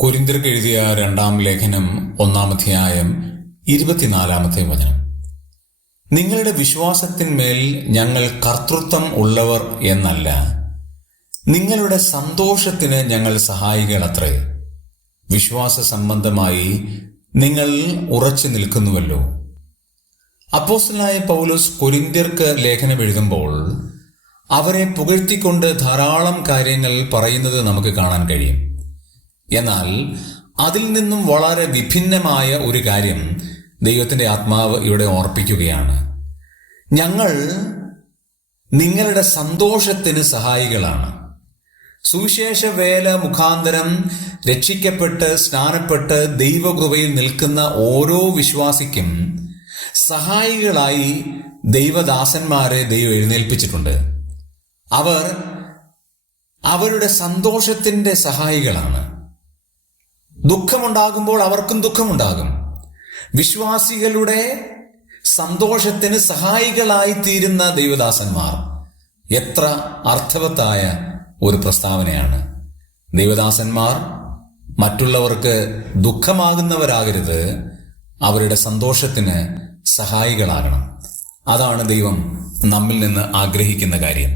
കൊരിന്ത്യർക്ക് എഴുതിയ 2-ാം ലേഖനം 1-ാം അധ്യായം 24-ാമത്തെ വചനം. നിങ്ങളുടെ വിശ്വാസത്തിന്മേൽ ഞങ്ങൾ കർത്തൃത്വം ഉള്ളവർ എന്നല്ല, നിങ്ങളുടെ സന്തോഷത്തിന് ഞങ്ങൾ സഹായികളത്രേ. വിശ്വാസ സംബന്ധമായി നിങ്ങൾ ഉറച്ചു നിൽക്കുന്നുവല്ലോ. അപ്പോസ്തലനായ പൗലോസ് കൊരിന്ത്യർക്ക് ലേഖനം എഴുതുമ്പോൾ അവരെ പുകഴ്ത്തിക്കൊണ്ട് ധാരാളം കാര്യങ്ങൾ പറയുന്നത് നമുക്ക് കാണാൻ കഴിയും. എന്നാൽ അതിൽ നിന്നും വളരെ വിഭിന്നമായ ഒരു കാര്യം ദൈവത്തിൻ്റെ ആത്മാവ് ഇവിടെ ഓർപ്പിക്കുകയാണ്. ഞങ്ങൾ നിങ്ങളുടെ സന്തോഷത്തിന് സഹായികളാണ്. സുവിശേഷ വേല മുഖാന്തരം രക്ഷിക്കപ്പെട്ട് സ്നാനപ്പെട്ട് ദൈവകൃപയിൽ നിൽക്കുന്ന ഓരോ വിശ്വാസിക്കും സഹായികളായി ദൈവദാസന്മാരെ ദൈവം എഴുന്നേൽപ്പിച്ചിട്ടുണ്ട്. അവർ അവരുടെ സന്തോഷത്തിൻ്റെ സഹായികളാണ്. ദുഃഖമുണ്ടാകുമ്പോൾ അവർക്കും ദുഃഖമുണ്ടാകും. വിശ്വാസികളുടെ സന്തോഷത്തിന് സഹായികളായി തീരുന്ന ദൈവദാസന്മാർ. എത്ര അർത്ഥവത്തായ ഒരു പ്രസ്താവനയാണ്. ദൈവദാസന്മാർ മറ്റുള്ളവർക്ക് ദുഃഖമാകുന്നവരാകരുത്, അവരുടെ സന്തോഷത്തിന് സഹായികളാകണം. അതാണ് ദൈവം നമ്മിൽ നിന്ന് ആഗ്രഹിക്കുന്ന കാര്യം.